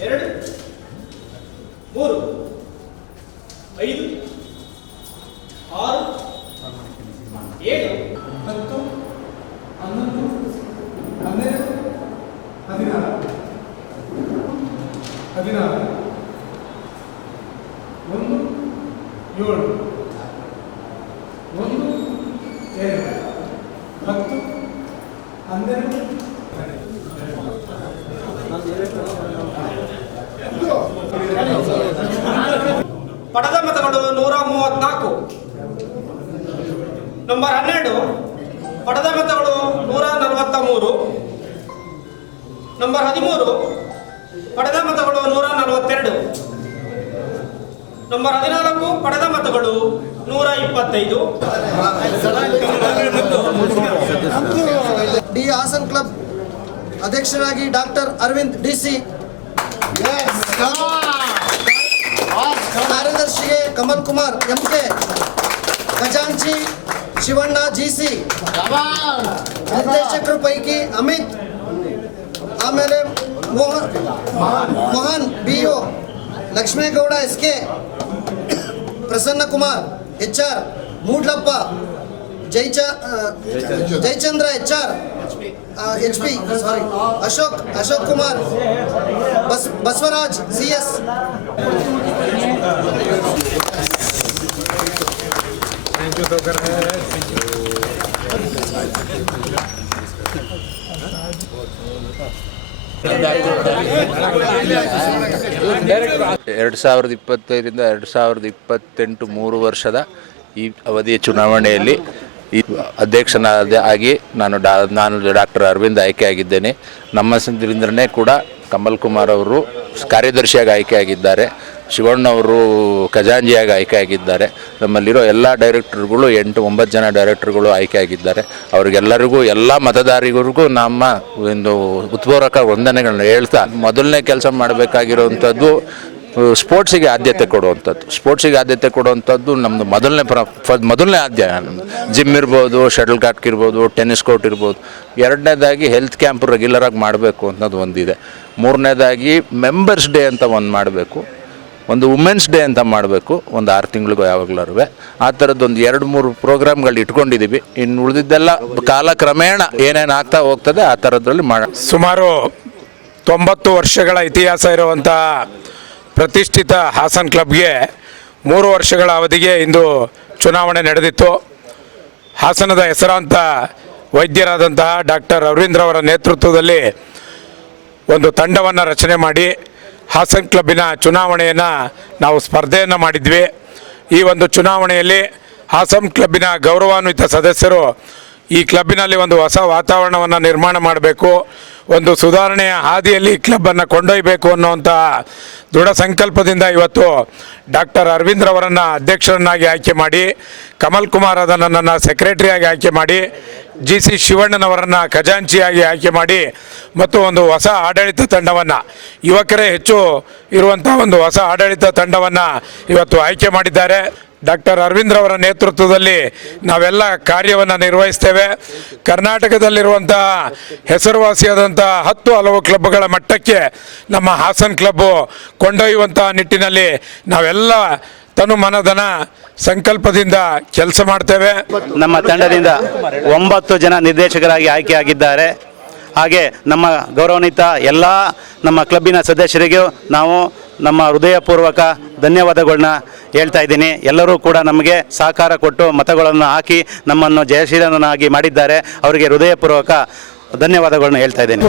ಎರಡು, ಮೂರು, ಐದು, ಆರು, ಏಳು, ಹತ್ತು, ಹನ್ನೊಂದು, ಹನ್ನೆರಡು, ಹದಿನಾರು. ಹದಿನಾರು. ಒಂದು, ಏಳು. ಒಂದು, ಎರಡು. ಹತ್ತು, ಹನ್ನೆರಡು ಪಡೆದ ಮತಗಳು ನೂರ ಮೂವತ್ನಾಲ್ಕು. ನಂಬರ್ ಹನ್ನೆರಡು ಪಡೆದ ಮತಗಳು ನೂರ ನಲವತ್ತ ಮೂರು ನಂಬರ್ ಹದಿಮೂರು ಪಡೆದ ಮತಗಳು ನೂರ ನಲವತ್ತೆರಡು. ನಂಬರ್ ಹದಿನಾಲ್ಕು ಪಡೆದ ಮತಗಳು ನೂರ ಇಪ್ಪತ್ತೈದು. ಡಿ ಹಾಸನ್ ಕ್ಲಬ್ ಅಧ್ಯಕ್ಷರಾಗಿ ಡಾಕ್ಟರ್ ಅರವಿಂದ್ ಡಿ ಸಿ. ಕಾರ್ಯದರ್ಶಿಗೆ ಕಮಲ್ ಕುಮಾರ್ ಎಂ ಕೆ ಖಜಾಂಚಿ ಶಿವಣ್ಣ ಜಿ ಸಿ ನಿರ್ದೇಶಕರ ಪೈಕಿ ಅಮಿತ್ ಆಮೇಲೆ Mohan Mohan B O Lakshmegowda S K Prasanna Kumar H R Moodlappa ಜೈಚ ಆ, Jayachandra H R H P sorry Ashok Ashok Kumar bus Basavaraj C S ಎರಡು ಸಾವಿರದ ಇಪ್ಪತ್ತೈದರಿಂದ ಎರಡು ಸಾವಿರದ ಇಪ್ಪತ್ತೆಂಟು ಮೂರು ವರ್ಷದ ಈ ಅವಧಿಯ ಚುನಾವಣೆಯಲ್ಲಿ ಈ ಅಧ್ಯಕ್ಷನಾದ ಆಗಿ ನಾನು ಡಾ ನಾನು ಡಾಕ್ಟರ್ ಅರವಿಂದ್ ಆಯ್ಕೆಯಾಗಿದ್ದೇನೆ ನಮ್ಮ ಸಂದ್ರಿಂದನೇ ಕೂಡ ಕಮಲ್ ಕುಮಾರ್ ಅವರು ಕಾರ್ಯದರ್ಶಿಯಾಗಿ ಆಯ್ಕೆಯಾಗಿದ್ದಾರೆ. ಶಿವಣ್ಣ ಅವರು ಖಜಾಂಜಿಯಾಗಿ ಆಯ್ಕೆಯಾಗಿದ್ದಾರೆ. ನಮ್ಮಲ್ಲಿರೋ ಎಲ್ಲ ಡೈರೆಕ್ಟರ್ಗಳು, ಎಂಟು ಒಂಬತ್ತು ಜನ ಡೈರೆಕ್ಟರ್ಗಳು ಆಯ್ಕೆಯಾಗಿದ್ದಾರೆ. ಅವರಿಗೆಲ್ಲರಿಗೂ, ಎಲ್ಲ ಮತದಾರರಿಗೂ ನಮ್ಮ ಒಂದು ಉತ್ಪೂರಕ ವಂದನೆಗಳನ್ನ ಹೇಳ್ತಾ, ಮೊದಲನೇ ಕೆಲಸ ಮಾಡಬೇಕಾಗಿರುವಂಥದ್ದು ಸ್ಪೋರ್ಟ್ಸಿಗೆ ಆದ್ಯತೆ ಕೊಡುವಂಥದ್ದು. ಸ್ಪೋರ್ಟ್ಸಿಗೆ ಆದ್ಯತೆ ಕೊಡುವಂಥದ್ದು ನಮ್ಮದು ಮೊದಲನೇ ಪ್ರ ಮೊದಲನೇ ಆದ್ಯ ಜಿಮ್ ಇರ್ಬೋದು, ಶಟಲ್ ಕಾಕ್ ಇರ್ಬೋದು ಟೆನ್ನಿಸ್ ಕೋರ್ಟ್ ಇರ್ಬೋದು. ಎರಡನೇದಾಗಿ ಹೆಲ್ತ್ ಕ್ಯಾಂಪ್ ರೆಗ್ಯುಲರಾಗಿ ಮಾಡಬೇಕು ಅನ್ನೋದು ಒಂದಿದೆ. ಮೂರನೇದಾಗಿ ಮೆಂಬರ್ಸ್ ಡೇ ಅಂತ ಒಂದು ಮಾಡಬೇಕು. ಒಂದು ವುಮೆನ್ಸ್ ಡೇ ಅಂತ ಮಾಡಬೇಕು. ಒಂದು ಆರು ತಿಂಗಳಿಗೂ ಯಾವಾಗಲೂ ಆ ಥರದ್ದು ಒಂದು ಎರಡು ಮೂರು ಪ್ರೋಗ್ರಾಮ್ಗಳು ಇಟ್ಕೊಂಡಿದ್ದೀವಿ ಇನ್ನು ಉಳಿದಿದ್ದೆಲ್ಲ ಕಾಲಕ್ರಮೇಣ ಏನೇನು ಆಗ್ತಾ ಹೋಗ್ತದೆ ಆ ಥರದ್ರಲ್ಲಿ ಮಾಡ ಸುಮಾರು ತೊಂಬತ್ತು ವರ್ಷಗಳ ಇತಿಹಾಸ ಇರುವಂಥ ಪ್ರತಿಷ್ಠಿತ ಹಾಸನ್ ಕ್ಲಬ್ಗೆ ಮೂರು ವರ್ಷಗಳ ಅವಧಿಗೆ ಇಂದು ಚುನಾವಣೆ ನಡೆದಿತ್ತು. ಹಾಸನದ ಹೆಸರಾಂತ ವೈದ್ಯರಾದಂತಹ ಡಾಕ್ಟರ್ ಅರವಿಂದ್ರವರ ನೇತೃತ್ವದಲ್ಲಿ ಒಂದು ತಂಡವನ್ನು ರಚನೆ ಮಾಡಿ ಹಾಸನ್ ಕ್ಲಬ್ಬಿನ ಚುನಾವಣೆಯನ್ನು ನಾವು ಸ್ಪರ್ಧೆಯನ್ನು ಮಾಡಿದ್ವಿ. ಈ ಒಂದು ಚುನಾವಣೆಯಲ್ಲಿ ಹಾಸನ್ ಕ್ಲಬ್ಬಿನ ಗೌರವಾನ್ವಿತ ಸದಸ್ಯರು ಈ ಕ್ಲಬ್ಬಿನಲ್ಲಿ ಒಂದು ಹೊಸ ವಾತಾವರಣವನ್ನು ನಿರ್ಮಾಣ ಮಾಡಬೇಕು, ಒಂದು ಸುಧಾರಣೆಯ ಹಾದಿಯಲ್ಲಿ ಕ್ಲಬ್ಬನ್ನು ಕೊಂಡೊಯ್ಯಬೇಕು ಅನ್ನುವಂಥ ದೃಢ ಸಂಕಲ್ಪದಿಂದ ಇವತ್ತು ಡಾಕ್ಟರ್ ಅರವಿಂದ್ರವರನ್ನು ಅಧ್ಯಕ್ಷರನ್ನಾಗಿ ಆಯ್ಕೆ ಮಾಡಿ, ಕಮಲ್ ಕುಮಾರ್ ಅದನ್ನು ಸೆಕ್ರೆಟರಿಯಾಗಿ ಆಯ್ಕೆ ಮಾಡಿ, ಜಿ ಸಿ ಶಿವಣ್ಣನವರನ್ನು ಖಜಾಂಚಿಯಾಗಿ ಆಯ್ಕೆ ಮಾಡಿ, ಮತ್ತು ಒಂದು ಹೊಸ ಆಡಳಿತ ತಂಡವನ್ನು, ಯುವಕರೇ ಹೆಚ್ಚು ಇರುವಂಥ ಒಂದು ಹೊಸ ಆಡಳಿತ ತಂಡವನ್ನು ಇವತ್ತು ಆಯ್ಕೆ ಮಾಡಿದ್ದಾರೆ. ಡಾಕ್ಟರ್ ಅರವಿಂದ್ರವರ ನೇತೃತ್ವದಲ್ಲಿ ನಾವೆಲ್ಲ ಕಾರ್ಯವನ್ನು ನಿರ್ವಹಿಸ್ತೇವೆ. ಕರ್ನಾಟಕದಲ್ಲಿರುವಂತಹ ಹೆಸರುವಾಸಿಯಾದಂಥ ಹತ್ತು ಹಲವು ಕ್ಲಬ್ಗಳ ಮಟ್ಟಕ್ಕೆ ನಮ್ಮ ಹಾಸನ್ ಕ್ಲಬ್ಬು ಕೊಂಡೊಯ್ಯುವಂಥ ನಿಟ್ಟಿನಲ್ಲಿ ನಾವೆಲ್ಲ ತನು ಮನದನ ಸಂಕಲ್ಪದಿಂದ ಕೆಲಸ ಮಾಡ್ತೇವೆ. ನಮ್ಮ ತಂಡದಿಂದ ಒಂಬತ್ತು ಜನ ನಿರ್ದೇಶಕರಾಗಿ ಆಯ್ಕೆಯಾಗಿದ್ದಾರೆ. ಹಾಗೆ ನಮ್ಮ ಗೌರವಾನ್ವಿತ ಎಲ್ಲ ನಮ್ಮ ಕ್ಲಬ್ಬಿನ ಸದಸ್ಯರಿಗೂ ನಾವು ನಮ್ಮ ಹೃದಯಪೂರ್ವಕ ಧನ್ಯವಾದಗಳನ್ನ ಹೇಳ್ತಾ ಇದ್ದೀನಿ. ಎಲ್ಲರೂ ಕೂಡ ನಮಗೆ ಸಹಕಾರ ಕೊಟ್ಟು ಮತಗಳನ್ನು ಹಾಕಿ ನಮ್ಮನ್ನು ಜಯಶೀಲನಾಗಿ ಮಾಡಿದ್ದಾರೆ. ಅವರಿಗೆ ಹೃದಯಪೂರ್ವಕ ಧನ್ಯವಾದಗಳನ್ನ ಹೇಳ್ತಾ ಇದ್ದೀನಿ.